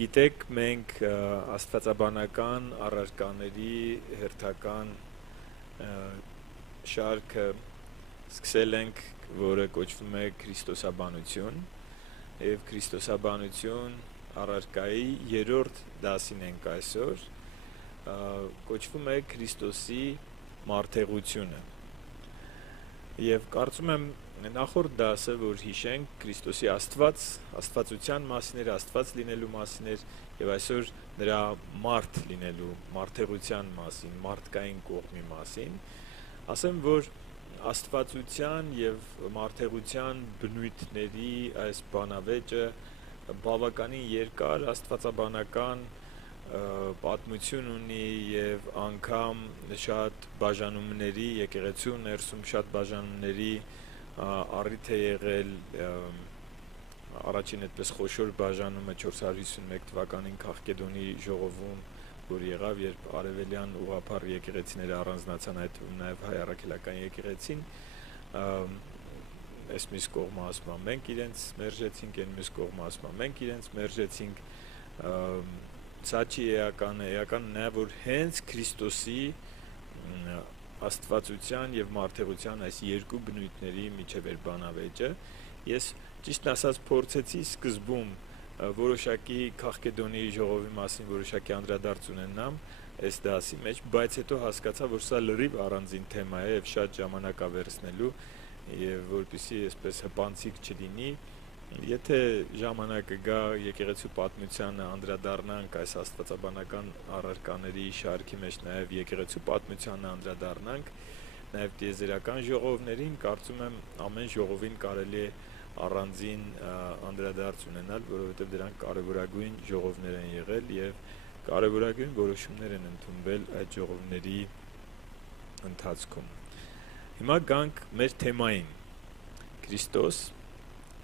Գիտեք, մենք աստվածաբանական առարկաների հերթական շարքը սկսել ենք, որը կոչվում է Քրիստոսաբանություն, և Քրիստոսաբանություն առարկայի երրորդ դասին ենք այսօր, կոչվում է Քրիստոսի մարդեղությունը։ Եվ կարծում եմ նախորդ դասը, որ հիշենք Քրիստոսի աստվածության մասին էր, Աստված լինելու մասին էր, և այսօր նրա մարդ լինելու, մարդեղության մասին, մարդկային կողմի մասին, ասեմ, որ աստվածության և մարդեղության բնույթների այս բանավեճը բավականին երկար աստվածաբանական պատմություն ունի և անգամ շատ բաժանումների, եկեղեցու ներսում շատ բաժանումների առիթ է եղել, առաջին այդպես խոշոր բաժանումը 451 թվականին Քաղկեդոնի ժողովում, որ եղավ, երբ արևելյան ուղղափառ եկեղեցիները առանձնացան, այդ նաև հայ առաքելական եկեղեցին, այս մյուս կողմը ասում են մենք իրենց մերժեցինք, այն մյուս կողմը ասում են մենք իրենց մերժեցինք, սա չի էականը նա, որ հենց Քրիստոսի աստվածության և մարդեղության այս երկու բնույթների միջև էր բանավեճը։ Ես ճիշտն ասած փորձեցի սկզբում որոշակի Քաղկեդոնի ժողովի մասին որոշակի անդրադարձ ունենամ այս դասի մեջ, բայց հետո հասկացա, որ սա լրիվ առանձին թեմա է և շատ ժամանակ է վերցնելու, և որպեսզի այսպես հպանցիկ չլինի, եթե ժամանակը գա եկեղեցու պատմությանը անդրադառնանք այս աստվածաբանական առարկաների շարքի մեջ, նաև եկեղեցու պատմությանը անդրադառնանք, նաև տիեզերական ժողովներին, կարծում եմ ամեն ժողովին կարելի է առանձին անդրադարձ ունենալ, որովհետև դրանք կարևորագույն ժողովներ են եղել և կարևորագույն որոշումներ են ընդունվել այդ ժողովների ընթացքում։ Հիմա գանք մեր թեմային։ Քրիստոս,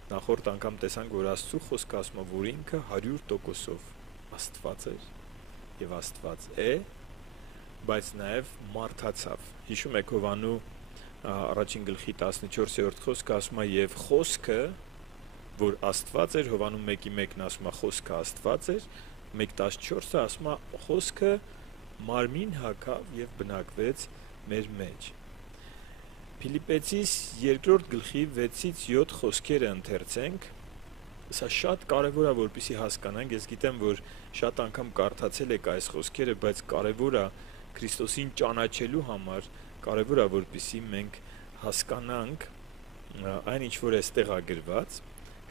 նախորդ անգամ տեսանք, որ Աստծու խոսքը ասում է, որ ինքը 100%-ով Աստված էր և Աստված է, բայց նաև մարդացավ։ Հիշում եք Հովհաննու առաջին գլխի 14-րդ խոսքը ասում է և խոսքը, որ Աստված էր, Հովհաննու 1:1-ն ասում է խոսքը Աստված էր, 1:14-ը ասում է խոսքը մարմին հագավ և բնակվեց մեր մեջ։ Փիլիպպեցիս 2-րդ գլխի 6-7 խոսքերը ընթերցենք, սա շատ կարևոր է, որպեսզի հասկանանք, ես գիտեմ, որ շատ անգամ կարդացել եք այս խոսքերը, բայց կարևոր է Քրիստոսին ճանաչելու համար, կարևոր է, որպեսզի մենք հասկանանք այն, ինչ որ այստեղ է գրված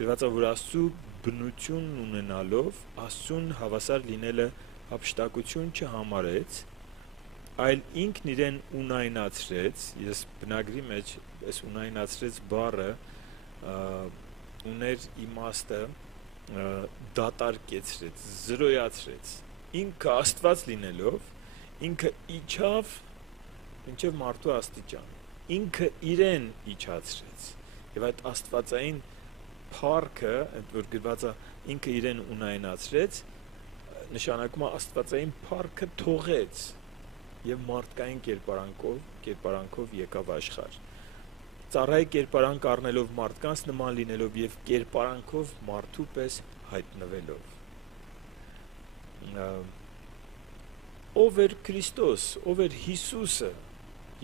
է, որ Աստծու բնությունն ունենալով Աստծուն հավասար լինելը հափշտակություն չհամարեց, այլ ինքն իրեն ունայնացրեց, ես բնագրի մեջ այս ունայնացրեց բառը ուներ իմաստը դատարկեցրեց, զրոյացրեց, ինքը Աստված լինելով, ինքը իջավ մինչև մարդու աստիճան, ինքը իրեն իջացրեց և այդ աստվածային փառքը, որ գրված է ինքը իրեն ունայնացրեց, նշանակում է աստվածային փառքը թողեց և մարդկային կերպարանքով եկավ աշխարհ։ Ծառայի կերպարանք առնելով մարդկանց նման լինելով և կերպարանքով մարդու պես հայտնվելով։ Ով էր Քրիստոս, ով էր Հիսուսը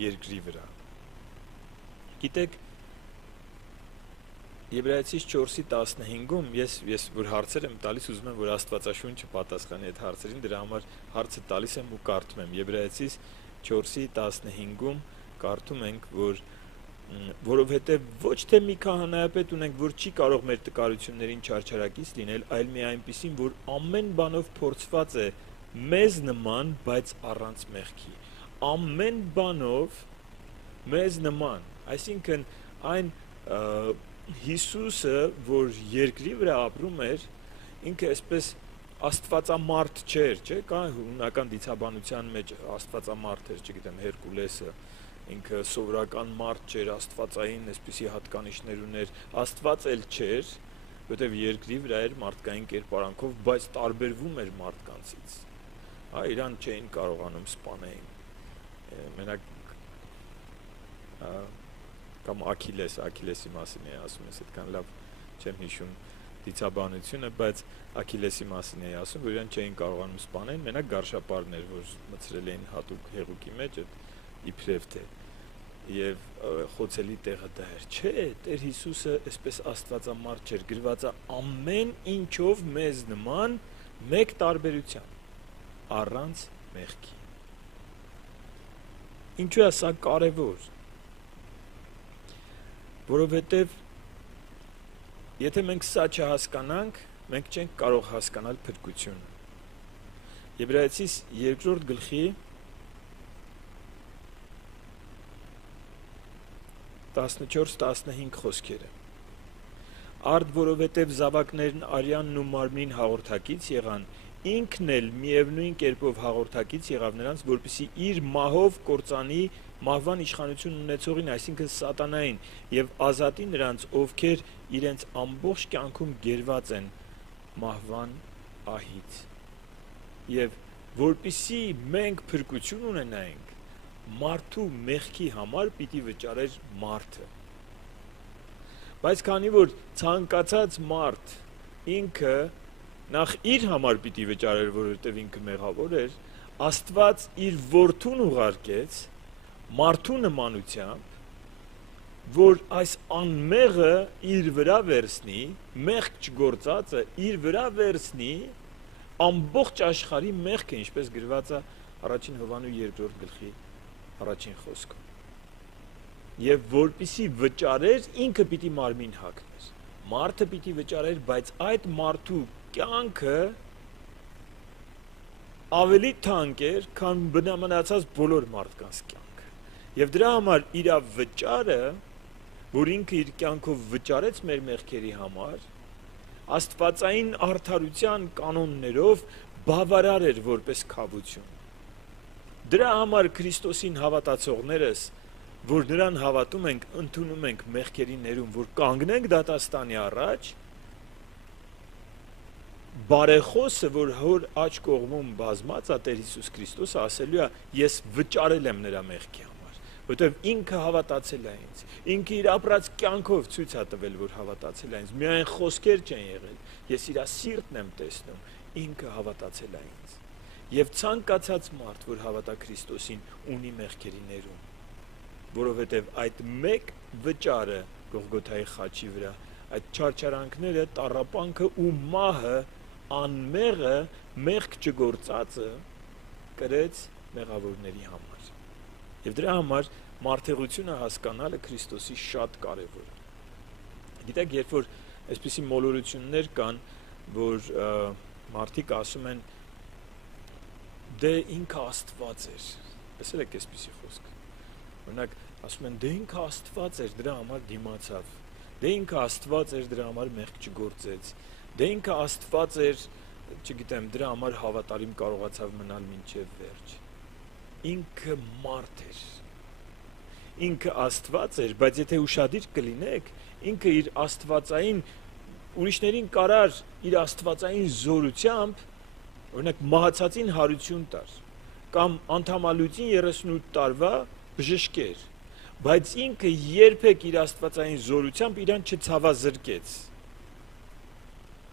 երկրի վրա։ Գիտեք, Եբրայեցիս 4:15-ում ես որ հարցեր եմ տալիս, ուզում եմ, որ Աստվածաշունչը պատասխանի այդ հարցերին, դրա համար հարցը տալիս եմ ու կարդում եմ։ Եբրայեցիս 4:15-ում կարդում ենք, որ որովհետև ոչ թե մի քահանայապետ ունենք, որ չի կարող մեր տկարություններին չարչարակից լինել, այլ մի այնպիսին, որ ամեն բանով փորձված է մեզ նման, բայց առանց մեղքի։ Ամեն բանով մեզ նման, այսինքն այն Հիսուսը, որ երկրի վրա ապրում էր, ինքը այսպես աստվածամարդ չէր, չէ՞, կա հունական դիցաբանության մեջ աստվածամարդ էր, չգիտեմ, Հերկուլեսը, ինքը սովորական մարդ չէր, աստվածային այսպիսի հատկանիշներ ուներ, Աստված էլ չէր, որտեղ երկրի վրա էր մարդկային կերպարանքով, բայց տարբերվում էր մարդկանցից։ Իրան չէին կարողանում սպանեին։ Մենակ կամ Աքիլեսի մասին է ասում, ես այդքան լավ չեմ հիշում դիցաբանությունը, բայց Աքիլեսի մասին էի ասում, որ իրան չէին կարողանում սպանել, մենակ գարշապարներ, որ մցրել էին հատուկ հեղուկի մեջ, իբրև թե եւ խոցելի տեղը դա էր։ Չէ, Տեր Հիսուսը այսպես աստվածամարդ չէր, գրված է ամեն ինչով մեզ նման մեկ տարբերության, առանց մեղքի։ Ինչու է սա կարևոր։ Որովհետեւ եթե մենք սա չհասկանանք, մենք չենք կարող հասկանալ փրկությունը։ Եբրայեցիս 2-րդ գլխի 14-15 խոսքերը։ Արդ որովհետև զավակներն արյանն ու մարմնին հաղորդակից եղան, ինքն էլ միևնույն կերպով հաղորդակից եղավ նրանց, որպեսզի իր մահով կործանի մահվան իշխանություն ունեցողին, այսինքն սատանային, եւ ազատի նրանց, ովքեր իրենց ամբողջ կյանքում գերված են մահվան ահից։ Եվ որպեսզի մենք փրկություն ունենայինք, մարդու մեղքի համար պիտի վճարեր մարդը։ Բայց քանի որ ցանկացած մարդ ինքը նախ իր համար պիտի վճարեր, որովհետև ինքը մեղավոր էր, Աստված իր որդուն ուղարկեց մարդու նմանությամբ, որ այս անմեղը իր վրա վերցնի, մեղք չգործածը իր վրա վերցնի ամբողջ աշխարհի մեղքը, ինչպես գրված է առաջին Հովհաննես 2-րդ գլխի առաջին խոսքում։ Եվ որպեսզի վճարեր, ինքը պիտի մարմին հագներ։ Մարդը պիտի վճարեր, բայց այդ մարդու կյանքը ավելի թանկ էր, քան մնացած բոլոր մարդկանց կյանքը։ Եվ դրա համար իր վճարը, որ ինքը իր կյանքով վճարեց մեր մեղքերի համար, աստվածային արդարության կանոններով բավարար էր որպես քավություն։ Դրա համար Քրիստոսին հավատացողներս, որ նրան հավատում ենք, ընդունում ենք մեղքերի ներում, որ կանգնենք դատաստանի առաջ, բարեխոսը, որ հոր աջ կողմում բազմած է Տեր Հիսուս Քրիստոսը, ասելու է, ես վճարել եմ նրա մեղքի համար, որտեղ ինքը հավատացել է ինձ, ինքը իր ապրած կյանքով ցույց է տվել, որ հավատացել է ինձ, միայն խոսքեր չեն եղել, ես իր սիրտն եմ տեսնում, ինքը հավատացել է ինձ։ Եվ ցանկացած մարդ, որ հավատա Քրիստոսին, ունի մեղքերի ներում, որովհետև այդ մեկ վճարը Գողգոթայի խաչի վրա, այդ չարչարանքները, տառապանքը ու մահը, անմեղը, մեղք չգործածը կրեց մեղավորների համար։ Եվ դրա համար մարդեղությունը հասկանալը Քրիստոսի շատ կարևոր է։ Գիտեք, երբ որ այսպիսի մոլորություններ կան, որ մարդիկ ասում են, դե ինքը Աստված էր, լսել եք այսպիսի խոսք։ Օրինակ, ասում են, դե ինքը Աստված էր, դրա համար դիմացավ, դե ինքը Աստված էր, դրա համար մեղք չգործեց, դե ինքը Աստված էր, չգիտեմ, դրա համար հավատարիմ կարողացավ մնալ մինչև վերջ։ Ինքը մարդ էր, ինքը Աստված էր, բայց եթե ուշադիր կլինեք, ինքը իր աստվածային, ուրիշներին կարար իր աստվածային զորությամբ, օրինակ մահացածին հարություն տար, կամ անդամալույցին 38 տարվա բժշկեր, բայց ինքը երբեք իր աստվածային զորությամբ իրան չցավազրկեց։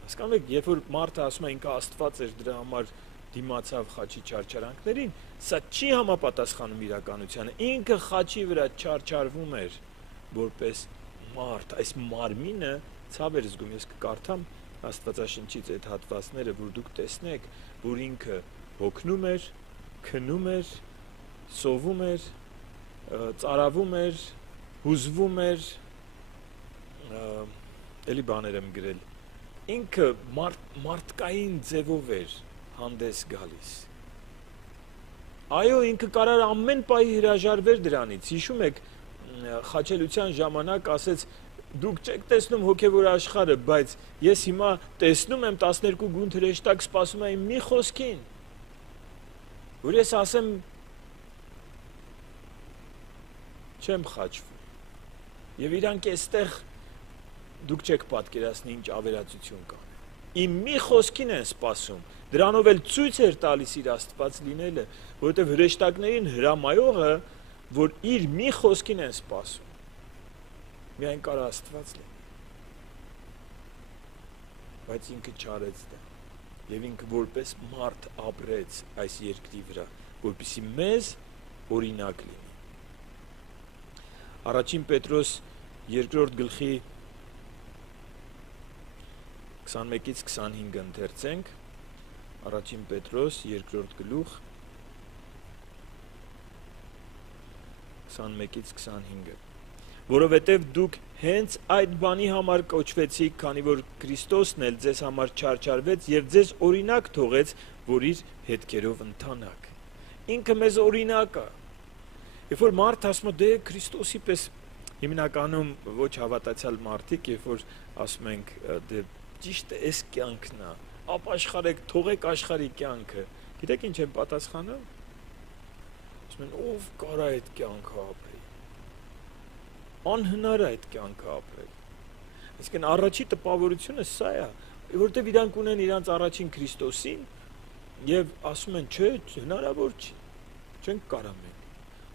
Հասկանում եք, երբ որ մարդը ասում է ինքը Աստված էր, դրա համար դիմացավ խաչի չարչարանքներին, սա չի համապատասխանում իրականությանը։ Ինքը խաչի վրա չարչարվում էր որպես մարդ, այս մարմինը ցավ էր զգում։ Ես կկարդամ Աստվածաշնչից այդ հատվածները, որ դուք տեսնեք, որ ինքը հոգնում էր, քնում էր, սովում էր, ծարավում էր, հուզվում էր, էլի բաներ եմ գրել։ Ինքը մարդկային ձևով էր հանդես գալիս։ Այո, ինքը կարար ամեն պահի հրաժարվեր դրանից։ Հիշում եք, խաչելության ժամանակ ասեց, դուք չեք տեսնում հոգևոր աշխարհը, բայց ես հիմա տեսնում եմ 12 գունդ հրեշտակ սպասում եմ մի խոսքին, որ ես ասեմ, չեմ խաչվում։ Եվ իրանք այստեղ դուք չեք պատկերացնի ինչ ավերածություն կան։ Իմ մի խոսքին են սպասում, դրանով էլ ցույց էր տալիս իր Աստված լինելը, որովհետև հրեշտակներին հրամայողը, որ իր մի խոսքին են սպասում, միայն կարա Աստված լինի։ բայց ինքը չարեց դա։ Եվ ինքը որպես մարդ ապրեց այս երկրի վրա, որպեսզի մեզ օրինակ լինի։ Առաջին Պետրոս 2-րդ գլխի 21-ից 25 ընթերցենք։ Առաջին Պետրոս 2-րդ գլուխ 21-ից 25-ը։ Որովհետև դուք հենց այդ բանի համար կոչվեցիք, քանի որ Քրիստոսն էլ ձեզ համար չարչարվեց եւ ձեզ օրինակ թողեց, որ իր հետքերով ընթանաք։ Ինքը մեզ օրինակ է։ Երբ որ մարդ ասում է դե Քրիստոսի պես, հիմնականում ոչ հավատացյալ մարդիկ, երբ որ ասում ենք դե ճիշտ է, էս կյանքն է, ապաշխարեք, թողեք աշխարհի կյանքը։ Գիտեք ինչ են պատասխանում։ Ասում են ով կարա այդ կյանքը ապրի։ Անհնար է այդ կյանքը ապրել։ Այսինքն առաջի տպավորությունը սա է, որովհետև իրանք ունեն իրանց առաջին Քրիստոսին եւ ասում են, չէ, հնարավոր չի։ Չենք կարա մենք։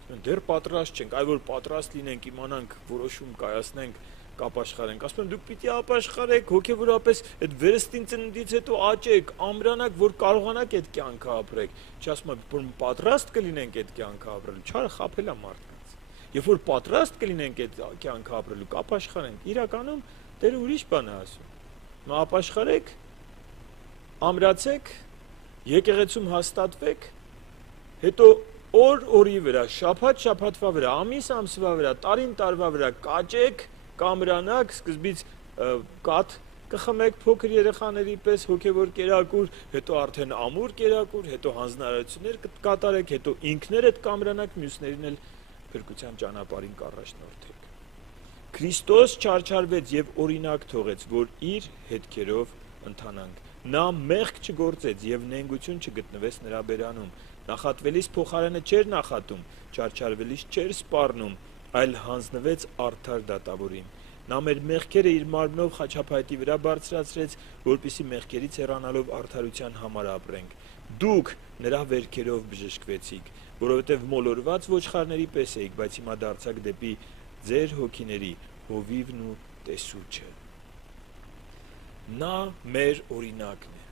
Ասում են դեռ պատրաստ չենք, այ որ պատրաստ լինենք, իմանանք, որոշում կայացնենք, կապաշխարենք։ Ասում են դուք պիտի ապաշխարեք, հոգեվորապես այդ վերստին ծննդից հետո աճեք, ամրանաք, որ կարողանաք այդ կյանքը ապրեք։ Չասում եմ, որ պատրաստ կլինենք այդ կյանքը ապրելու, չարը խաբել է մարդկանց։ Երբ որ պատրաստ կլինենք այդ կյանքը ապրելու, կապաշխարենք։ Իրականում Տերը ուրիշ բան է ասում։ Մա ապաշխարեք, ամրացեք, եկեղեցում հաստատվեք, հետո օր-օրի վրա, շաբաթ-շաբաթվա վրա, ամիս-ամսվա վրա, տարին-տարվա վրա կաճեք, կամրանաք, սկզբից կաթ կխմեք փոքր երեխաների պես հոգևոր կերակուր, հետո արդեն ամուր կերակուր, հետո հանձնարարություններ կկատարեք, հետո ինքներդ կամրանաք, մյուսներին էլ փրկության ճանապարհին կառաջնորդեք։ Քրիստոս չարչարվեց եւ օրինակ թողեց, որ իր հետքերով ընթանանք։ Նա մեղք չգործեց եւ նենգություն չգտնվեց նրա բերանում։ Նախատվելիս փոխարենը չէր նախատում, չարչարվելիս չէր սպառնում, այլ հանձնվեց արդար դատավորին։ Նա մեր մեղքերը իր մարմնով խաչափայտի վրա բարձրացրեց, որպեսզի մեղքերից հեռանալով արդարության համար ապրենք։ Դուք նրա վերքերով բժշկվեցիք, որովհետև մոլորված ոչխարների պես էիք, բայց հիմա դարձաք դեպի ձեր հոգիների հովիվն ու տեսուչը։ Նա մեր օրինակն է։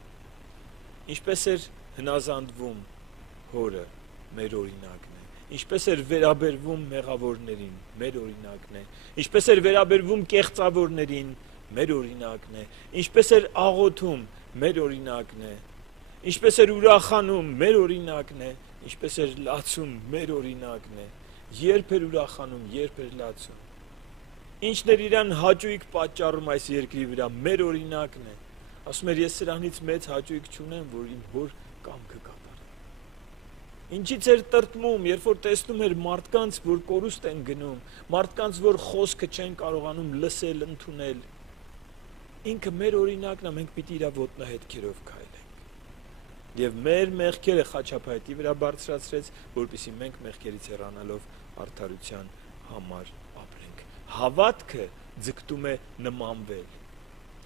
Ինչպես էր հնազանդվում հորը, մեր օրինակն է։ Ինչպես էր վերաբերվում մեղավորներին, մեր օրինակն է։ Ինչպես էր վերաբերվում կեղծավորներին, մեր օրինակն է։ Ինչպես էր աղոթում, մեր օրինակն է։ Ինչպես էր ուրախանում, մեր օրինակն է։ Ինչպես էր լացում, մեր օրինակն է։ Երբ էր ուրախանում, երբ էր լացում։ Ինչն էր իրան հաճույք պատճառում այս երկրի վրա, մեր օրինակն է։ Ասում էր ես սրանից մեծ հաճույք չունեմ, որ իմ հոր կամքը կատարի։ Ինչից էր տրտմում, երբ որ տեսնում էր մարդկանց, որ կորուստ են գնում, մարդկանց, որ խոսքը չեն կարողանում լսել, ընդունել։ Ինքը մեր օրինակն է, մենք պիտի իր ոտնահետքերով քայլենք։ Եվ մեր մեղքերը խաչափայտի վրա բարձրացրեց, որպեսզի մենք մեղքերից հեռանալով արդարության համար ապրենք։ Հավատքը ձգտում է նմանվել։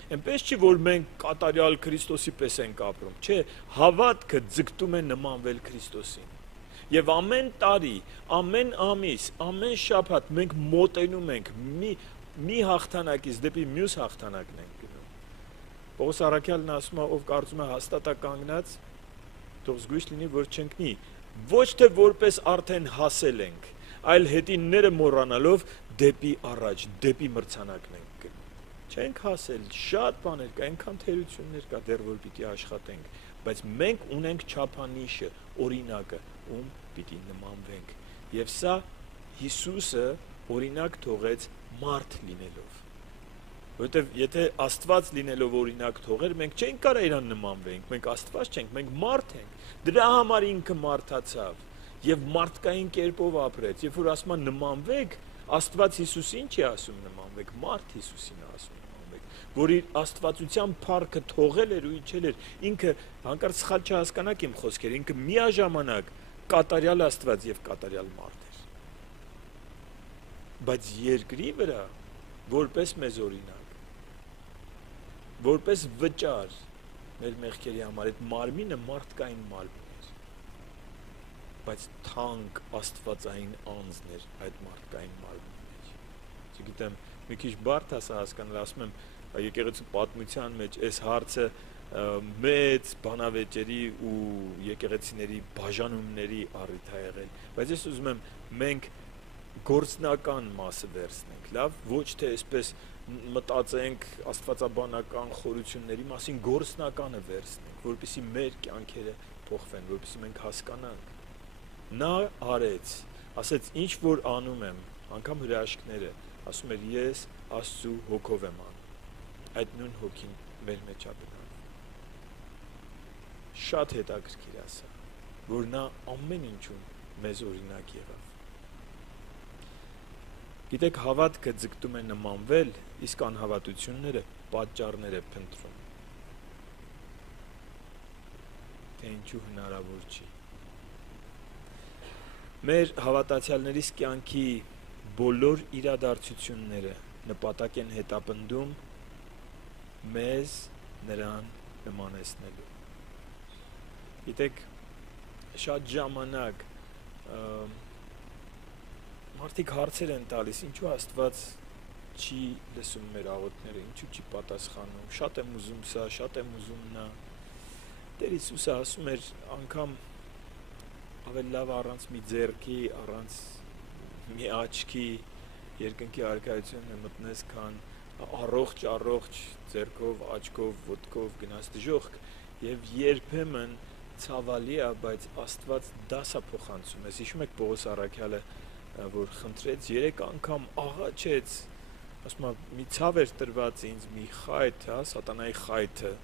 Այնպես չի, որ մենք կատարյալ Քրիստոսի պես ենք ապրում, չէ, հավատքը ձգտում է նմանվել Քրիստոսին։ Եվ ամեն տարի, ամեն ամիս, ամեն շաբաթ մենք մոտենում ենք մի հաղթանակից դեպի մյուս հաղթանակն ենք գնում։ Պողոս առաքյալն ասում է, ով կարծում է հաստատականգնած, թող զգույշ լինի, որ չընկնի, ոչ թե որպես արդեն հասել ենք, այլ հետինները մոռանալով դեպի առաջ, դեպի մրցանակն ենք գնում։ Չենք հասել, շատ բաներ կա, այնքան թերություններ կա դեռ որ պիտի աշխատենք, բայց մենք ունենք չափանիշը, օրինակը, ում պիտի նմանվենք։ Եվ սա Հիսուսը օրինակ թողեց մարդ լինելով։ Որովհետև եթե Աստված լինելով օրինակ թողեր, մենք չենք կարա իրան նմանվենք, մենք Աստված չենք, մենք մարդ ենք։ Դրա համար ինքը մարդացավ եւ մարդկային կերպով ապրեց։ Երբ որ ասում են նմանվեք, Աստված Հիսուսին չի ասում նմանվեք, մարդ Հիսուսին է ասում նմանվեք, որ իր աստվածության փառքը թողել էր ու իջել էր։ Ինքը հանկարծ սխալ չհասկանաք իմ խոսքերը, ինքը միաժամանակ կատարյալ Աստված եւ կատարյալ մարդ էր։ Բայց երկրի վրա որպես մեզ օրինակ, որպես վճար մեր մեղքերի համար, այդ մարմինը մարդկային մարմին էր, բայց թանկ աստվածային անձն էր այդ մարդկային մարմինի մեջ։ Չգիտեմ, մի քիչ բարդ է սա հասկանալ, ասում եմ, եկեղեցու պատմության մեջ այս հարցը մեծ բանավեճերի ու եկեղեցիների բաժանումների առիթ է եղել, բայց ես ուզում եմ մենք գործնական մասը վերցնենք, լավ, ոչ թե այսպես մտածենք աստվածաբանական խորությունների մասին, գործնականը վերցնենք, որպեսզի մեր կյանքերը փոխվեն, որպեսզի մենք հասկանանք։ Նա արեց, ասեց, ինչ որ անում եմ, անգամ հրաշքները, ասում էր, ես Աստծու հոգով եմ անում։ Այդ նույն հոգին մեր մեջ է բնակվում։ Շատ հետաքրքիր է սա, որ նա ամեն ինչում մեզ օրինակ եղավ։ Գիտեք, հավատքը ձգտում է նմանվել, իսկ անհավատությունները պատճառներ է փնտրում։ Թե ինչու հնարավոր չի։ Մեր հավատացյալներիս կյանքի բոլոր իրադարձությունները նպատակ են հետապնդում մեզ նրան նմանեցնելու։ Գիտեք, շատ ժամանակ մարդիկ հարցեր են տալիս, ինչու Աստված չի լսում մեր աղոթքները, ինչու չի պատասխանում, շատ եմ ուզում սա, շատ եմ ուզում նա։ Տեր Հիսուսը ասում էր, անգամ ավելի լավ առանց մի ձեռքի, առանց մի աչքի երկնքի արքայությունը մտնես, քան առողջ ձեռքով, աչքով, ոտքով գնաս դժոխք, եւ երբեմն ցավալի է, բայց Աստված դասա փոխանցում է։ Հիշում եք Պողոս առաքյալը, որ խնդրեց 3 անգամ աղաչեց, ասում է, մի ցավ էր տրված ինձ, մի խայթ, հա, սատանայի խայթը,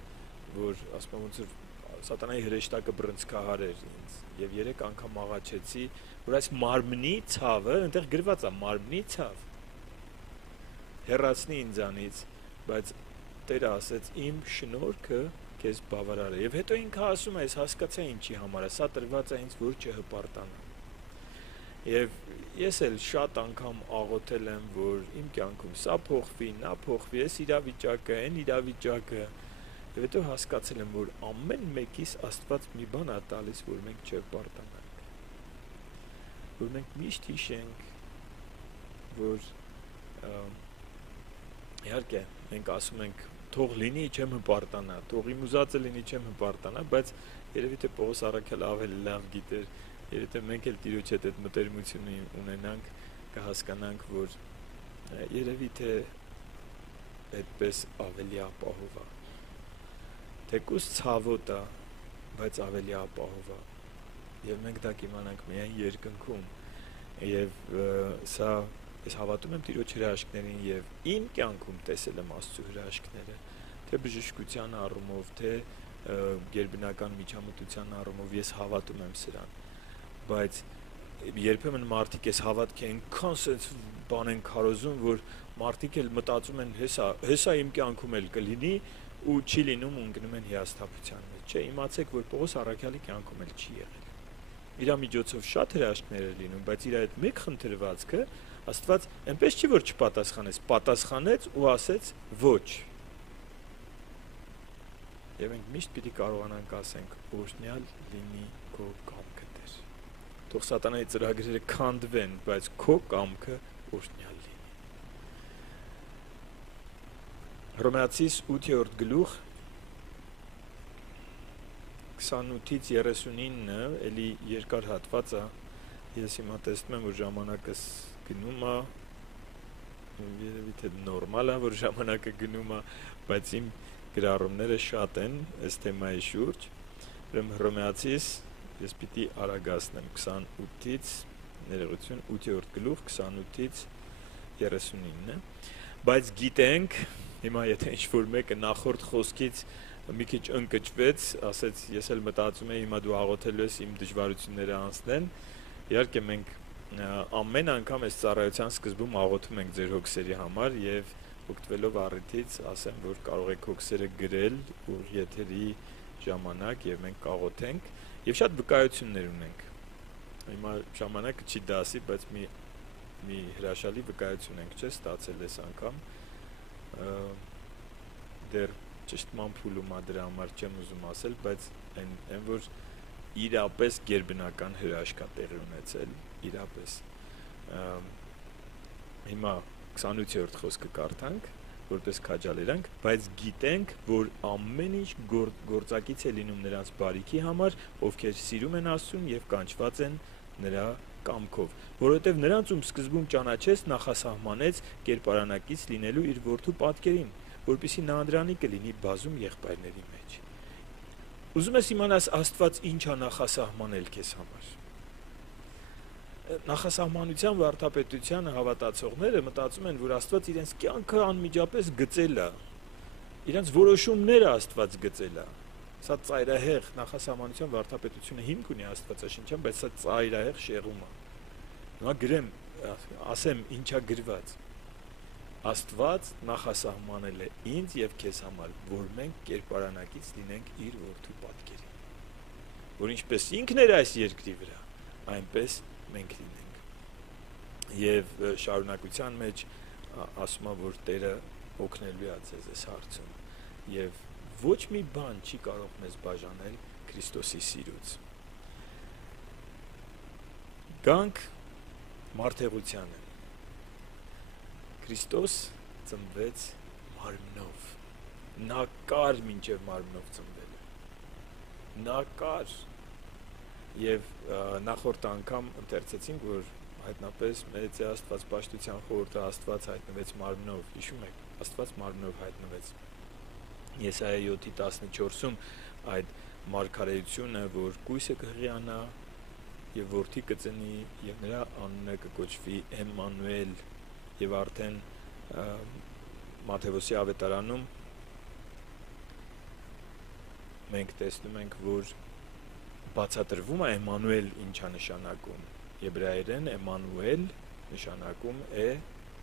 որ ասում է, ոնց որ սատանայի հրեշտակը բռնցքահար էր ինձ, եւ 3 անգամ աղաչեցի, որ այս մարմնի ցավը, այնտեղ գրված է մարմնի ցավ, հեռացնի ինձանից, բայց Տերը ասեց, իմ շնորհքը քեզ բավարար է։ Եվ հետո ինքը ասում է, ես հասկացա ինչի համար է, սա տրված է ինձ, որ չհպարտանամ։ Եվ ես էլ շատ անգամ աղոթել եմ, որ իմ կյանքում սա փոխվի, նա փոխվի, այս իրավիճակը, այն իրավիճակը։ Եվ հետո հասկացել եմ, որ ամեն մեկիս Աստված մի բան է տալիս, որ մենք չհպարտանանք։ Որ մենք միշտ հիշենք, որ իհարկե մենք ասում ենք, թող լինի, չեմ հպարտանա, թող իմ ուզածը լինի, չեմ հպարտանա, բայց երևի թե Պողոս առաքյալը ավելի լավ գիտեր, երևի թե մենք էլ Տիրոջ հետ այդ մտերմությունը ունենանք, կհասկանանք, որ երևի թե այդպես ավելի ապահով է։ Թեկուզ ցավոտ է, բայց ավելի ապահով է։ Եվ մենք դա կիմանանք միայն երկնքում։ Եվ սա ես հավատում եմ Տիրոջ հրաշքներին եւ իմ կյանքում տեսել եմ Աստծո հրաշքները, թե բժշկության առումով, թե գերբնական միջամտության առումով, ես հավատում եմ սրան, բայց երբեմն մարդիկ այս հավատքի այնքան sense բան են քարոզում, որ մարդիկ էլ մտածում են հեսա իմ կյանքում էլ կլինի ու չի լինում ու ընկնում են հիասթափության մեջ։ Չէ, իմացեք, որ Պողոս առաքյալի կյանքում էլ չի եղել։ Իր միջոցով շատ հրաշքներ են լինում, բայց իր այդ մեկ խնդրվածքը Աստված այնպես չի, որ չպատասխանեց, պատասխանեց ու ասեց ոչ։ Եվ մենք միշտ պիտի կարողանանք ասենք, օրհնյալ լինի քո կամքը Տեր։ Թող սատանայի ծրագրերը քանդվեն, բայց քո կամքը օրհնյալ լինի։ Հռոմեացիս 8-րդ գլուխ 28-ից 39-ը էլի երկար հատված է։ Ես հիմա տեսնում եմ, որ ժամանակս գնում է, երևի թե նորմալ է, որ ժամանակը գնում է, բայց իմ գրառումները շատ են այս թեմայի շուրջ։ Ուրեմն Հռոմեացիս ես պիտի արագացնեմ 28-ից, ներողություն, 8-րդ գլուխ 28-ից 39-ը, բայց գիտենք, հիմա եթե ինչ-որ մեկը նախորդ խոսքից մի քիչ ընկճվեց, ասեց, ես էլ մտածում եմ, հիմա դու աղոթելու ես իմ դժվարությունները անցնեն, իհարկե մենք ամեն անգամ այս ծառայության սկզբում աղոթում ենք ձեր հոգսերի համար եւ օգտվելով առիթից ասեմ, որ կարող եք հոգսերը գրել ուղիղ եթերի ժամանակ եւ մենք կաղոթենք եւ շատ վկայություններ ունենք։ Հիմա ժամանակը չի դասի, բայց մի հրաշալի վկայություն ենք, չէ՞, ստացել այս անգամ։ Դեռ ճշտման փուլում է դրա համար չեմ ուզում ասել, բայց այն որ իրապես գերբնական հրաշք է տեղի ունեցել, իրապես։ Հիմա 28-րդ խոսքը կարդանք, որպես քաջալերանք, բայց գիտենք, որ ամեն ինչ գործակից է լինում նրանց բարիքի համար, ովքեր սիրում են Աստծուն եւ կանչված են նրա կամքով, որովհետեւ նրանց ում սկզբում ճանաչեց, նախասահմանեց կերպարանակից լինելու իր որդու պատկերին, որպեսզի նա անդրանի կլինի բազում եղբայրների մեջ։ Ուզում ես իմանաս Աստված ինչ է նախասահմանել քեզ համար։ Նախասահմանության վարդապետությանը հավատացողները մտածում են, որ Աստված իրենց կյանքը անմիջապես գծել է, իրենց որոշումները Աստված գծել է։ Սա ծայրահեղ նախասահմանության վարդապետությունը հիմք ունի Աստվածաշնչյան, բայց սա ծայրահեղ շեղում է։ Հիմա գրեմ, ասեմ ինչա գրված։ Աստված նախասահմանել է ինձ եւ քեզ համար, որ մենք կերպարանակից լինենք իր որդու պատկերին։ Որ ինչպես ինքն էր այս երկրի վրա, այնպես մենք լինենք։ Եվ շարունակության մեջ ասում է, որ Տերը օգնելու է ձեզ այս հարցում։ Եվ ոչ մի բան չի կարող մեզ բաժանել Քրիստոսի սիրուց։ Գանք մարդեղությանը։ Քրիստոս ծնվեց մարմնով։ Նա կար մինչև մարմնով ծնվելը։ Նա կար։ Եվ նախորդ անգամ ընթերցեցինք, որ հայտնապես մեծ է Աստվածպաշտության խորհուրդը, Աստված հայտնվեց մարմնով։ Հիշում եք, Աստված մարմնով հայտնվեց։ Եսայա 7:14-ում այդ մարգարեությունը, որ կույսը կհղիանա եւ որդի կծնի եւ նրա անունը կկոչվի Էմմանուել, եւ արդեն Մատթեոսի ավետարանում մենք տեսնում ենք, որ բացատրվում է Էմմանուել ինչա նշանակում։ Եբրայերեն Էմմանուել նշանակում է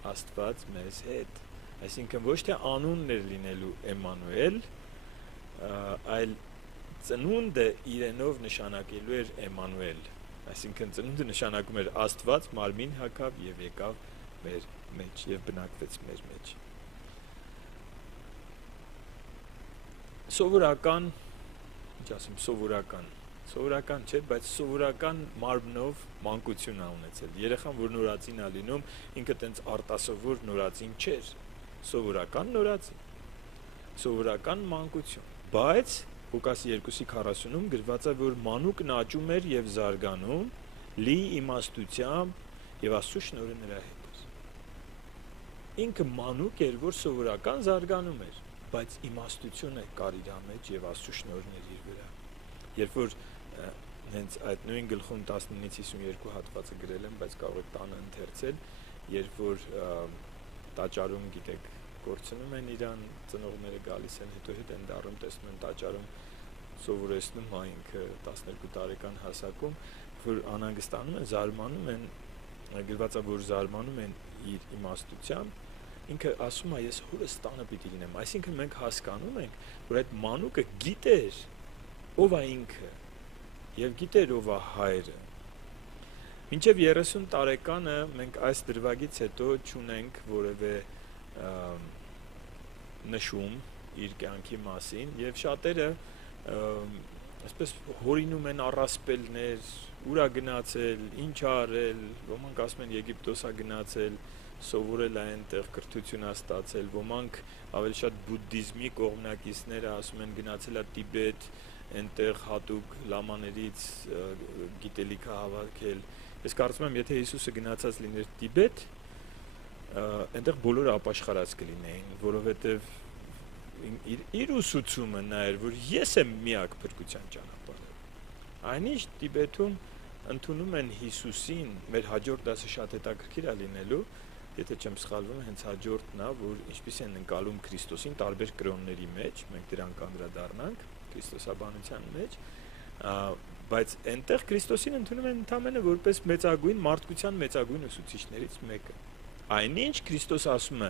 Աստված մեզ հետ։ Այսինքն ոչ թե անունն էր լինելու Էմմանուել, այլ ծնունդը իրենով նշանակելու էր Էմմանուել։ Այսինքն ծնունդը նշանակում էր Աստված մարմին հագավ եւ եկավ մեր մեջ եւ բնակվեց մեր մեջ։ Սովորական, ինչ ասեմ, սովորական չէ, բայց սովորական մարմնով մանկություն ա ունեցել։ Երեխան, որ նորածին ա լինում, ինքը տենց արտասովոր նորածին չէր։ Սովորական նորածին, սովորական մանկություն, բայց Ղուկաս 2:40-ում գրված է, որ մանուկն աճում էր եւ զարգանում, լի իմաստությամբ եւ Աստծո շնորհը նրա հետ էր։ Ինքը մանուկ էր, որ սովորական զարգանում էր, բայց իմաստությունը կար իր մեջ եւ Աստծո շնորհն էր իր վրա։ Երբ որ հենց այդ նույն գլխում 19-52 հատվածը գրել եմ, բայց կարող եք տանը ընթերցել, երբ որ տաճարում, գիտեք, կորցնում են իրան, ծնողները գալիս են, հետո հետ են դառնում, տեսնում են տաճարում սովորեցնում է ինքը 12 տարեկան հասակում, որ անհանգստանում են, զարմանում են, գրված է, որ զարմանում են իր իմաստությամբ, ինքը ասում է, ես հորս տանը պիտի լինեմ, այսինքն մենք հասկանում ենք, որ այդ մանուկը գիտեր ով է ինքը եւ գիտեր ով է հայրը։ Մինչև 30 տարեկանը մենք այս դրվագից հետո չունենք որևէ նշում իր կյանքի մասին եւ շատերը այսպես հորինում են առասպելներ, ուր է գնացել, ինչ է արել, ոմանք ասում են Եգիպտոս է գնացել, սովորել է այնտեղ կրթություն է ստացել, ոմանք ավելի շատ բուդդիզմի կողմնակիցները ասում են գնացել է Տիբետ, այնտեղ հատուկ լամաներից գիտելիք է հավաքել։ Ես կարծում եմ, եթե Հիսուսը գնացած լիներ Տիբետ, այնտեղ բոլորը ապաշխարած կլինեին, որովհետև իր ուսուցումը նա էր, որ ես եմ միակ փրկության ճանապարհը։ Այնինչ Տիբեթում ընդունում են Հիսուսին, մեր հաջորդ դասը շատ հետաքրքիր է լինելու, եթե չեմ սխալվում, հենց հաջորդն է, որ ինչպես են ընկալում Քրիստոսին տարբեր կրոնների մեջ, մենք դրան կանդրադառնանք քրիստոսաբանության մեջ, բայց այնտեղ Քրիստոսին ընդունում են ընդամենը որպես մեծագույն մարդկության մեծագույն ուսուցիչներից մեկը։ Այնինչ Քրիստոս ասում է,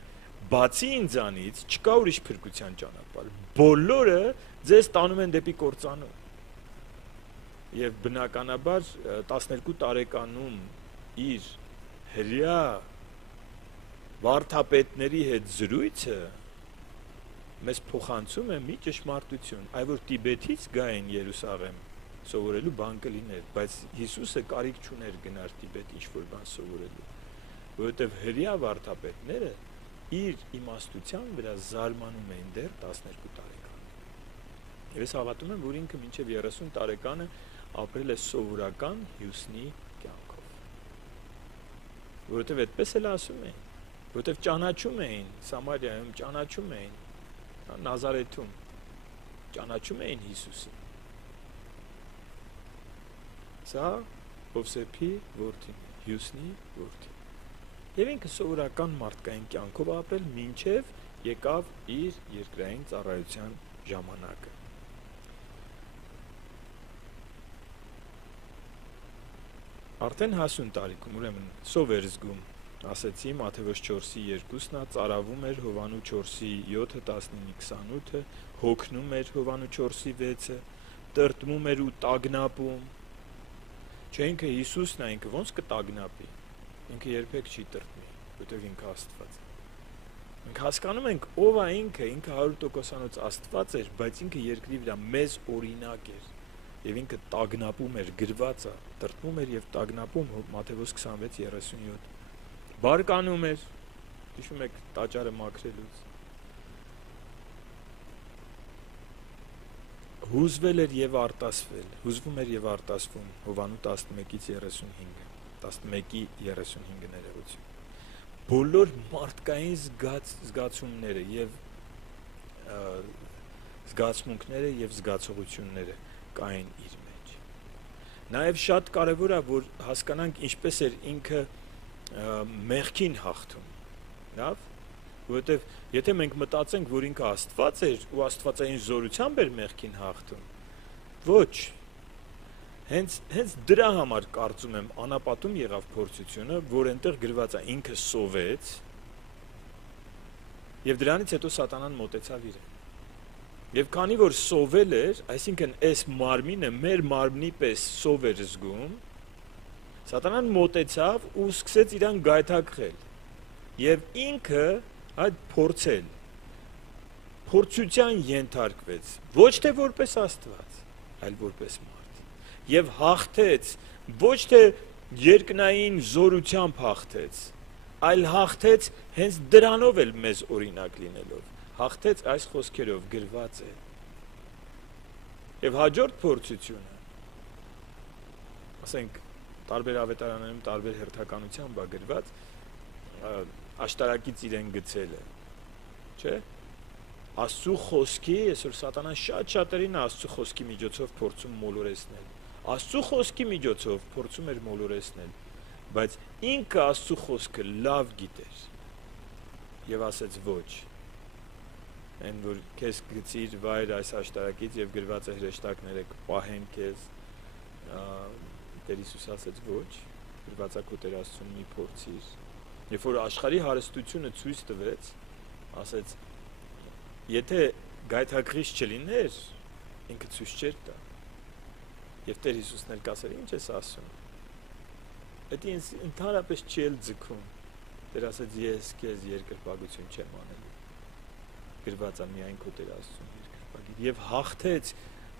բացի ինձանից չկա ուրիշ փրկության ճանապարհ։ Բոլորը ձեզ տանում են դեպի կործանում։ Եվ բնականաբար 12 տարեկանում իր հրյա վարդապետների հետ զրույցը մեզ փոխանցում է մի ճշմարտություն, այ որ Տիբեթից գային Երուսաղեմ սովորելու բան կլիներ, բայց Հիսուսը կարիք չուներ գնար Տիբետ ինչ-որ բան սովորելու, որովհետև հրյա վարդապետները իր իմաստության վրա զարմանում էին դեռ 12 տարեկան։ Եվ ես հավատում եմ, որ ինքը մինչև 30 տարեկանը ապրել է սովորական հյուսնի կյանքով։ Որովհետև այդպես էլ ասում էին, որովհետև ճանաչում էին Սամարիայում, ճանաչում էին Նազարեթում, ճանաչում էին Հիսուսին։ Սա Հովսեփի որդին է, հյուսնի որդին։ Եվ ինքը սովորական մարդկային կյանքով ապրել մինչև եկավ իր երկրային ծառայության ժամանակը։ Արդեն հասուն տարիքում, ուրեմն սով էր զգում, ասեցի Մատթեոս 4:2-ն է, ծարավում էր Հովանու 4:7, 19:28, հոգնում էր Հովանու 4:6, տրտմում էր ու տագնապում։ Չէ, ինքը Հիսուսն է, ինքը ոնց կտագնապի։ Ինքը երբեք չի տրտմի, որտեղ ինքը Աստված է։ Մենք հասկանում ենք ով է ինքը 100%-անոց Աստված էր, բայց ինքը երկրի վրա մեզ օրինակ էր։ Եվ ինքը տագնապում էր, գրված է, տրտմում էր եւ տագնապում Մատթեոս 26:37։ Բարկանում էր, հիշում եք տաճարը մաքրելուց։ Հուզվել էր եւ արտասվել, հուզվում էր եւ արտասվում Հովանու 11:35, 11:35 ներողություն։ Բոլոր մարդկային զգացումները եւ զգացմունքները եւ զգացողությունները կային իր մեջ։ Նաեւ շատ կարեւոր է, որ հասկանանք ինչպես էր ինքը մեղքին հաղթում։ Լավ, որովհետեւ եթե մենք մտածենք, որ ինքը Աստված էր ու աստվածային զորությամբ էր մեղքին հաղթում, ոչ։ Հենց դրա համար կարծում եմ անապատում եղավ փորձությունը, որ այնտեղ գրված է ինքը սովեց, եւ դրանից հետո սատանան մոտեցավ իրեն։ Եվ քանի որ սովել էր, այսինքն այս մարմինը մեր մարմնի պես սով էր զգում, սատանան մոտեցավ ու սկսեց իրան գայթակղել։ Եվ ինքը այդ փորձել, փորձության ենթարկվեց, ոչ թե որպես Աստված, այլ որպես մարդ։ Եվ հաղթեց, ոչ թե երկնային զորությամբ հաղթեց, այլ հաղթեց հենց դրանով էլ մեզ օրինակ լինելով։ Հաղթեց այս խոսքերով գրված է։ Եվ հաջորդ փորձությունը, ասենք, տարբեր ավետարաններում տարբեր հերթականությամբ է գրված, աշտարակից իրեն գցելը, չէ՞։ Աստծո խոսքի, այսօր սատանան շատ-շատերին Աստծո խոսքի միջոցով փորձում մոլորեցնել։ Աստծո խոսքի միջոցով փորձում էր մոլորեցնել, բայց ինքը Աստծո խոսքը լավ գիտեր եւ ասեց ոչ։ Այն որ քեզ գցիր վայր այս աշտարակից եւ գրված է հրեշտակները կպահեն քեզ, Տեր Հիսուս ասեց ոչ, գրված է քո Տեր Աստծուն մի փորձիր։ Երբ որ աշխարհի հարստությունը ցույց տվեց, ասեց եթե գայթակղիչ չլիներ, ինքը ցույց չէր տա։ Եվ Տեր Հիսուսն էլ կասեր, ինչ ես ասում։ Դա ինձ ընդհանրապես չի էլ ձգում։ Տեր ասեց, ես քեզ երկրպագություն չեմ անելու։ Գրված է միայն քո Տեր Աստծուն երկրպագիր։ Եվ հաղթեց,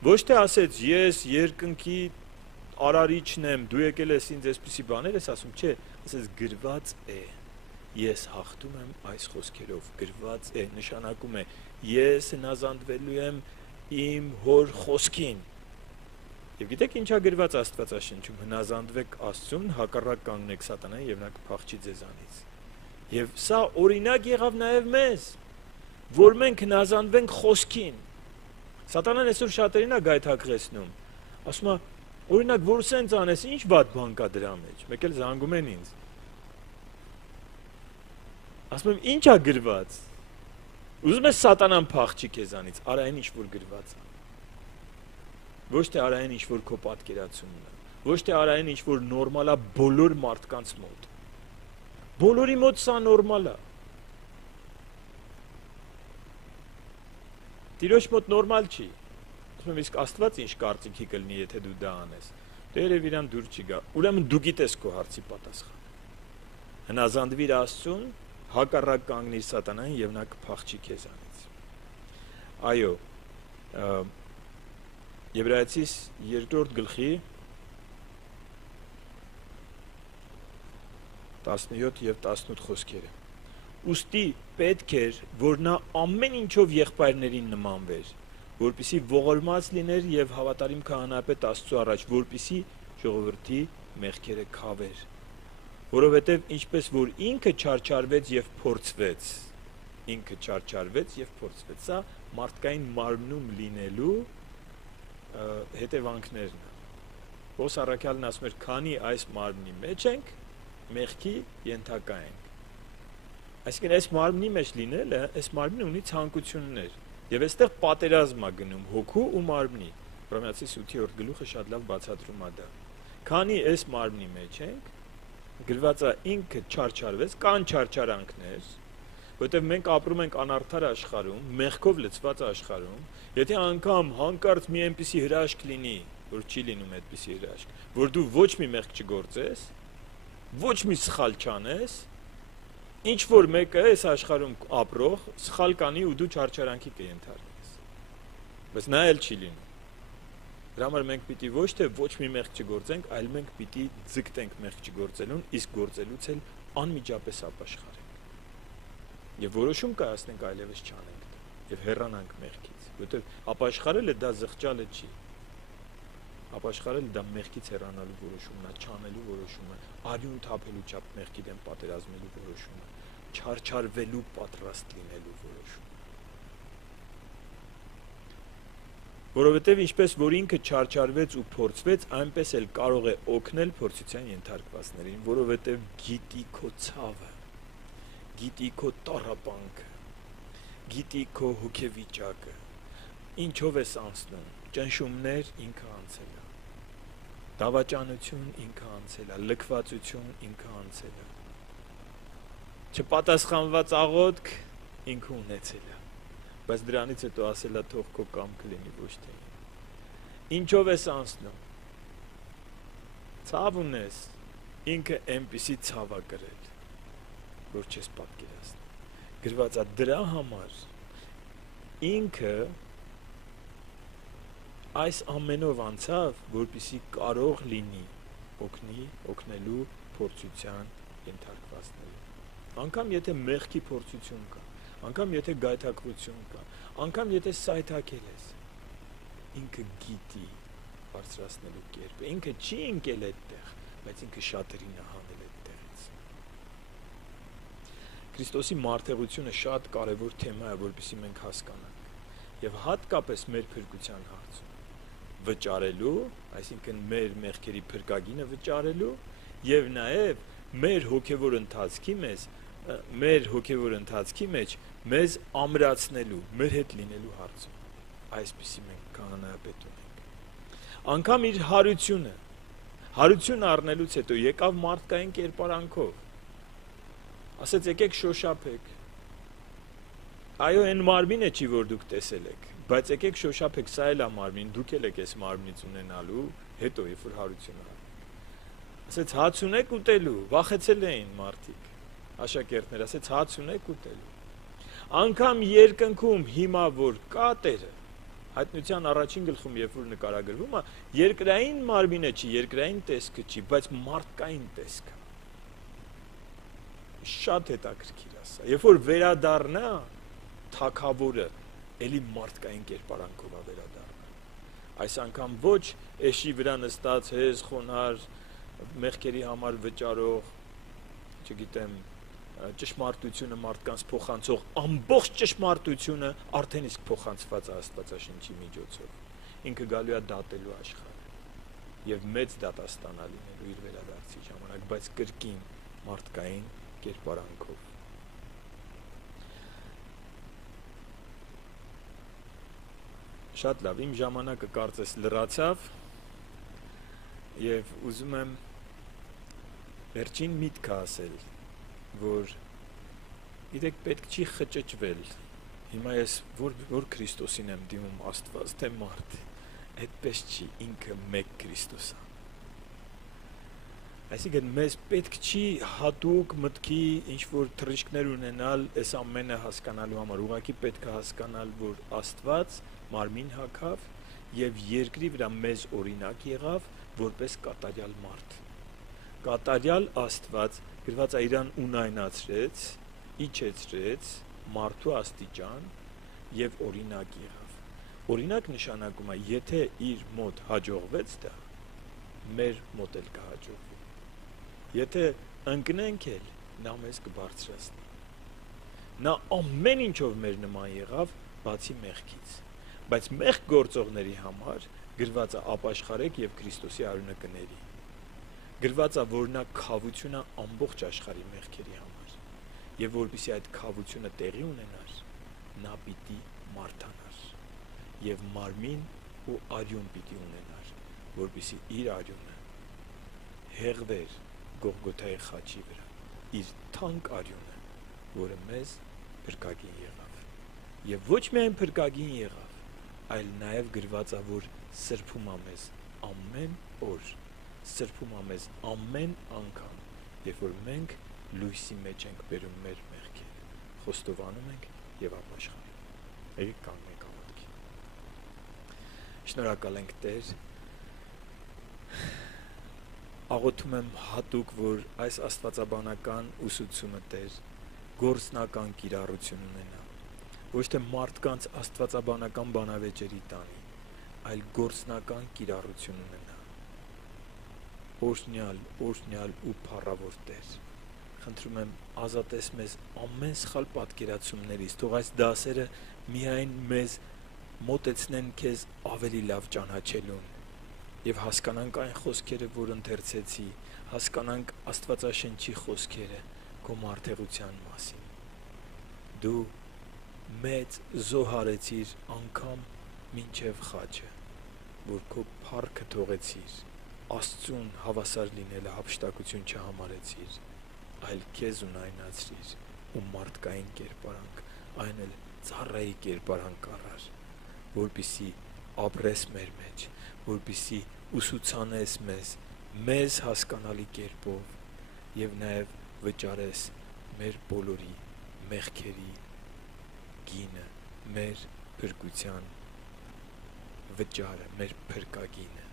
ոչ թե ասեց, ես երկնքի արարիչն եմ, դու եկել ես ինձ այսպիսի բաներ ես ասում, չէ, ասեց գրված է։ Ես հաղթում եմ այս խոսքերով, գրված է, նշանակում է, ես հնազանդվելու եմ իմ հոր խոսքին։ Եվ գիտեք ինչա գրված Աստվածաշնչում, հնազանդվեք Աստծուն, հակառակ կանգնեք սատանային եւ նա կփախչի ձեզանից։ Եվ սա օրինակ եղավ նաեւ մեզ, որ մենք հնազանդվենք խոսքին։ Սատանան այսօր շատերին է գայթակղեցնում։ Ասում է, օրինակ, որ սենց անես, ինչ բադ բան կա դրա մեջ։ Մեկ էլ զանգում են ինձ։ Ասում եմ, ի՞նչ է գրված։ Ուզում ես սատանան փախչի քեզանից, արա այն ինչ որ գրված է։ Ոչ թե արա այն ինչ որ քո պատկերացումն է, ոչ թե արա այն ինչ որ նորմալ է բոլոր մարդկանց մոտ։ Բոլորի մոտ սա նորմալ է։ Տիրոջ մոտ նորմալ չի։ Ասում եմ, իսկ Աստված ինչ կարծիքի կլինի, եթե դու դա անես։ Տերը իրան դուր չի գա։ Ուրեմն դու գիտես քո հարցի պատասխանը։ Հնազանդվիր Աստծուն, հակառակ կանգնիր սատանային եւ նա կփախչի քեզանից։ Այո, Եբրայեցիս 2-րդ գլխի 17 եւ 18 խոսքերը։ ուստի պետք էր, որ նա ամեն ինչով եղբայրներին նմանվեր, որպեսզի ողորմած լիներ եւ հավատարիմ քահանայապետ Աստծո առաջ, որպեսզի ժողովրդի մեղքերը քավեր, որովհետեւ ինչպես որ ինքը չարչարվեց եւ փորձվեց, սա մարդկային մարմնում լինելու հետևանքներն են։ Ոսի առաքյալն ասում էր, քանի այս մարմնի մեջ ենք, մեղքի ենթակա ենք։ Այսինքն այս մարմնի մեջ լինելը, այս մարմինը ունի ցանկություններ, եւ այստեղ պատերազմ է գնում հոգու ու մարմնի։ Հռոմեացիս 8-րդ գլուխը շատ լավ բացատրում է դա։ Քանի այս մարմնի մեջ ենք, գրված է ինքը չարչարվեց, կան չարչարանքներ, որտեղ մենք ապրում ենք անարդար աշխարհում, մեղքով լցված աշխարհում, եթե անգամ հանկարծ մի այնպիսի հրաշք լինի, որ չի լինում այդպիսի հրաշք, որ դու ոչ մի մեղք չգործես, ոչ մի սխալ չանես, ինչ որ մեկը այս աշխարհում ապրող սխալ կանի ու դու չարչարանքի կենթարկվես։ Բայց նա էլ չի լինում։ Դրա համար մենք պիտի ոչ թե ոչ մի մեղք չգործենք, այլ մենք պիտի ձգտենք մեղք չգործելուն, իսկ գործելուց էլ անմիջապես ապաշխարենք։ Եվ որոշում կայացնենք այլևս չանենք դա եւ հեռանանք մեղքից, որովհետեւ ապաշխարելը դա զղջալը չի։ Ապաշխարելը դա մեղքից հեռանալու որոշումն է, չանելու որոշումը, արյուն թափելու չափ մեղքի դեմ պատերազմելու որոշումը, չարչարվելու պատրաստ լինելու որոշումը։ Որովհետեւ ինչպես որ ինքը չարչարվեց ու փորձվեց, այնպես էլ կարող է օգնել փորձության ենթարկվածներին, որովհետեւ գիտի քո ցավը, գիտի քո տառապանքը, գիտի քո հոգեվիճակը, ինչով ես անցնում, ճնշումներ ինքը անցել է, դավաճանություն ինքը անցել է, լքվածություն ինքը անցել է, չպատասխանված աղոթք ինքը ունեցել է, բայց դրանից հետո ասել է թող քո կամքը լինի, ոչ թե ինչով ես անցնում, ցավ ունես, ինքը այնպիսի ցավ է կրել, որ չես պատկերացնում, գրված է դրա համար ինքը այս ամենով անցավ, որպեսզի կարող լինի օգնելու փորձության ենթարկվածներին։ Անկամ եթե մեղքի փորձություն կա, անգամ եթե գայթակղություն կա, անգամ եթե սայթաքել ես, ինքը գիտի բարձրացնելու կերպը, ինքը չի ընկել այդտեղ, բայց ինքը շատերին է հանել այդտեղից։ Քրիստոսի մարդեղությունը շատ կարևոր թեմա է, որպեսզի մենք հասկանանք, եւ հատկապես մեր փրկության հարցում վճարելու, այսինքն մեր մեղքերի փրկագինը վճարելու եւ նաեւ մեր հոգեվոր ընթացքի մեջ մեզ ամրացնելու, մեր հետ լինելու հարցում։ Այսպիսի մենք քահանայապետ ունենք։ Անկամ իր հարություն առնելուց հետո եկավ մարդկային կերպարանքով։ Ասեց եկեք շոշափեք։ Այո, այն մարմինը չի, որ դուք տեսել եք, բայց եկեք շոշափեք, սա էլ է մարմին, դուք էլ եք այս մարմինից ունենալու, հետո երբ որ հարություն առնեք։ Ասեց հաց ունեք ուտելու, վախեցել էին մարդիկ, աշակերտներ, ասեց հաց ունեք ուտելու։ Անկամ երկնքում հիմա որ կա Տերը, հայտնության առաջին գլխում երբ որ նկարագրվում է, երկրային մարմինը չի, երկրային տեսքը չի, բայց մարդկային տեսքը։ Շատ հետաքրքիր է սա։ Երբ որ վերադառնա թագավորը, էլի մարդկային կերպարանքով է վերադառնա։ Այս անգամ ոչ էշի վրա նստած հեզ խոնար մեղքերի համար վճարող, չգիտեմ, ճշմարտությունը մարդկանց փոխանցող, ամբողջ ճշմարտությունը արդեն իսկ փոխանցված է Աստվածաշնչի միջոցով։ Ինքը գալու է դատելու աշխարհը եւ մեծ դատաստան է լինելու իր վերադարձի ժամանակ, բայց կրկին մարդկային կերպարանքով։ Շատ լավ, իմ ժամանակը կարծես լրացավ եւ ուզում եմ վերջին միտքը ասել, որ գիտեք պետք չի խճճվել։ Հիմա ես որ Քրիստոսին եմ դիմում, Աստված թե մարդ, այդպես չի, ինքը մեկ Քրիստոս է։ Այսինքն մեզ պետք չի հատուկ մտքի ինչ որ թռիչքներ ունենալ այս ամենը հասկանալու համար, ուղղակի պետք է հասկանալ, որ Աստված մարմին հագավ եւ երկրի վրա մեզ օրինակ եղավ որպես կատարյալ մարդ։ Կատարյալ Աստված գրված է իրան ունայնացրեց իջեցրեց մարդու աստիճան եւ օրինակ եղավ։ Օրինակ նշանակում է, եթե իր մոտ հաջողվեց դա, մեր մոտ էլ կհաջողվի։ Եթե ընկնենք էլ, նա մեզ կբարձրացնի։ Նա ամեն ինչով մեր նման եղավ, բացի մեղքից։ Բայց մեղք գործողների համար գրված է ապաշխարեք եւ Քրիստոսի արյունը կների։ Գրված է, որ նա քավություն է ամբողջ աշխարհի մեղքերի համար։ Եվ որպեսզի այդ քավությունը տեղի ունենար, նա պիտի մարթանար եւ մարմին ու արյուն պիտի ունենար, որպեսզի իր արյունը հեղվեր Գողգոթայի խաչի վրա, իր թանկ արյունը, որը մեզ փրկագին եղավ։ Եվ ոչ միայն փրկագին եղավ, այլ նաեւ գրված է, որ սրբում է մեզ ամեն օր, սրբում է մեզ ամեն անգամ, երբ որ մենք լույսի մեջ ենք բերում մեր մեղքերը, խոստովանում ենք եւ ապաշխարում։ Եկեք կանգնենք հավատքի։ Շնորհակալ ենք Տեր։ Աղոթում եմ հատուկ, որ այս աստվածաբանական ուսուցումը Տեր գործնական կիրառություն ունենա։ Ոչ թե մարդկանց աստվածաբանական բանավեճերի տանի, այլ գործնական կիրառություն ունենա։ Օրհնյալ ու փառավոր Տեր, խնդրում եմ ազատես մեզ ամեն սխալ պատկերացումներից, թող այս դասերը միայն մեզ մոտեցնեն քեզ ավելի լավ ճանաչելուն եւ հասկանանք այն խոսքերը, որ ընթերցեցի, հասկանանք Աստվածաշնչի խոսքերը քո մարդեղության մասին։ Դու մեծ զոհարեցիր անգամ մինչև խաչը, որ քո փառքը թողեցիր, Աստծուն հավասար լինելը հափշտակություն չհամարեցիր, այլ քեզ ունայնացրիր ու մարդկային կերպարանք, այն էլ ծառայի կերպարանք առար, որպեսզի ապրես մեր մեջ, որպեսզի ուսուցանես մեզ հասկանալի կերպով եւ նաեւ վճարես մեր բոլորի մեղքերի գինը, մեր փրկության վճարը, մեր փրկագինը։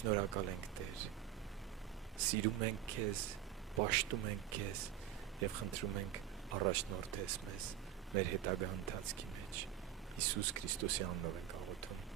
Շնորհակալ ենք Տեր, սիրում ենք քեզ, պաշտում ենք քեզ եւ խնդրում ենք առաջնորդես մեզ մեր հետագա ընթացքի մեջ։ Հիսուս Քրիստոսի անունով ենք աղոթում։